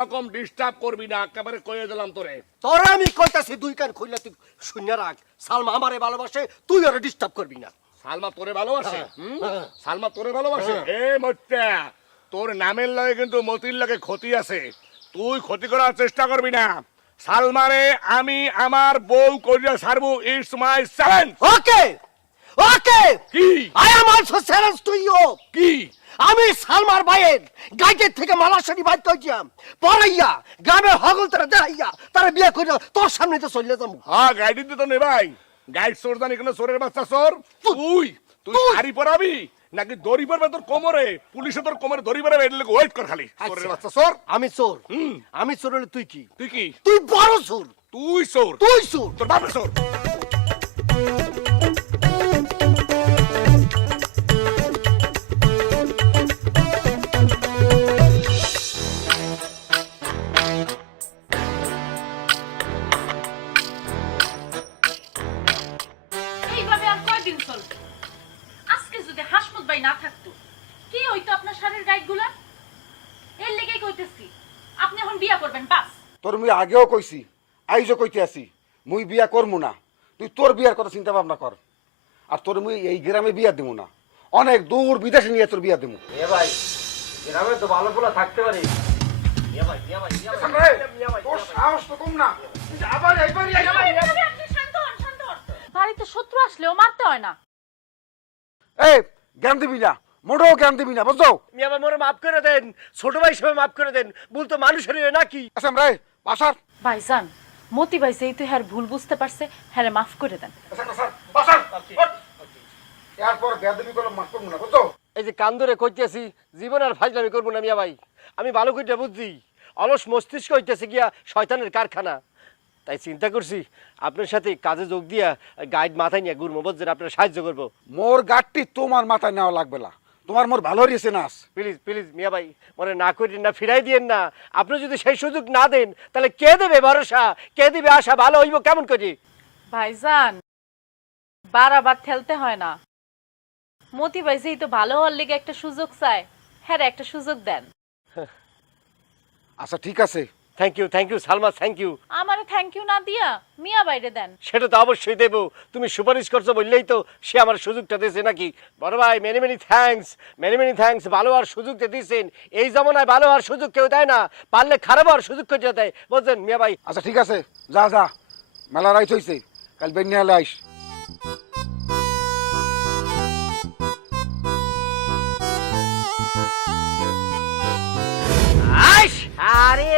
রকম ডিস্টার্ব করবি না, একেবারে কইয়ে দিলাম তোরে। তোরে আমি কইতাছি দুই কান খুললে তুই শূন্য রাখ। সালমা আমারে ভালোবাসে, তুই ওরে ডিস্টার্ব করবি না। সালমা তোরে ভালোবাসে? হ্যাঁ। সালমা তোরে ভালোবাসে? এ মত্যা, তোর নামের লগে কিন্তু মতির লগে ক্ষতি আছে, তুই ক্ষতি করার চেষ্টা করবি না। সালমারে আমি আমার বউ কইরা ছাড়বো, it's my challenge. Okay okay, কি I am also challenge to you. কি? আমি সালমার ভাইয়ের গাইডের থেকে মালাশাড়ি বাইর কইছিলাম, পরাইয়া গ্রামের হগল তারা দেখাইয়া তারা বিয়ে কইরা তোর সামনে তো চলে যাবো। হ্যাঁ, গাইড দিতে নে ভাই। গাইড চোর জানি কেন, চোরের বাচ্চা চোর। তুই তুই শাড়ি পরাবি নাকি দড়ি পরবে তোর কোমরে? পুলিশে তোর কোমরে দড়ি পরাবে, এর লাগি ওয়েট কর খালি। চোরের বাচ্চা চোর। আমি চোর? আমি চোর হলে তুই কি? তুই কি? তুই বড় চোর। তুই চোর? তুই চোর। তোর বাপে চোর। এইভাবে আর কয়দিন চলবে? আজকে যদি হাসমত ভাই না থাকতো, কি হইতো আপনার শাড়ির গাইডগুলা? এর লেগেই কইতেছি আপনি এখন বিয়া করবেন, বাস। তোর মুই আগেও কইছি, আইজও কইতে আছি, মুই বিয়া করমু না। তুই তোর বিয়ার কথা চিন্তা ভাবনা কর। আর তোর মুই এই গ্রামে বিয়া দেবো না, অনেক দূর বিদেশে নিয়ে তোর বিয়া দেবো। এ ভাই, গ্রামে তো ভালো পোলা থাকতে পারি। তোর সাহস তো কম না, আবার এইবারই আপনি শান্ত হন, শান্ত হন। বাড়িতে শত্রু আসলেও মারতে হয় না। এই জ্ঞান দিবি না, মোটেও জ্ঞান দিবি না, বুঝছো? মিয়া ভাই মোরে মাফ করে দেন, ছোট ভাই হিসেবে মাফ করে দেন। ভুল তো মানুষেরই হয় নাকি? আসাম রে বাসার ভাইজান, মতি ভাই যেই তো হ্যার ভুল বুঝতে পারছে, হ্যাঁ মাফ করে দেন। এরপর বেয়াদবি করলে মাফ করবো না, বুঝছো? এই যে কান ধরে কইতেছি জীবন আর ফাজলামি করবো না মিয়া ভাই। আমি ভালো কইটা বুঝছি, অলস মস্তিষ্ক হইতেছে গিয়া শয়তানের কারখানা। তাই চিন্তা করছি আপনার সাথে কাজে যোগ দিয়া গাইড মাথায় নিয়ে ঘুরবো, বুঝছেন? আপনার সাহায্য করবো। মোর গাড়টি তোমার মাথায় নেওয়া লাগবে না, তোমার মোর ভালো রয়েছে নাস। প্লিজ প্লিজ মিয়া ভাই, মনে না করেন না, ফিরাই দিয়েন না। আপনি যদি সেই সুযোগ না দেন তাহলে কে দেবে ভরসা, কে দিবে আশা? ভালো হইব কেমন করি? ভাইজান, বারবার ঠেলতে হয় না। মতি ভাই যেই তো ভালো হওয়ার লেগে একটা সুযোগ চায়, হ্যাঁ একটা সুযোগ দেন। আচ্ছা ঠিক আছে। Thank you Salma, thank you. আমারে থ্যাংক ইউ না দিয়া মিয়া বাইরে দেন। সেটা তো অবশ্যই দেবো, তুমি সুপারিশ করছো বললেই তো সে আমার সুযোগটা দিয়েছে নাকি? বড় ভাই মেনি মেনি থ্যাঙ্কস। ভালো আর সুযোগটা দিয়েছেন। এই জমানায় ভালো আর সুযোগ কেউ দেয় না, পারলে খারাপ আর সুযোগ করে দেয়, বুঝছেন মিয়া ভাই? আচ্ছা ঠিক আছে, যা যা, মেলা রাইত হইছে, কাল বের নিয়ে আইস। আরে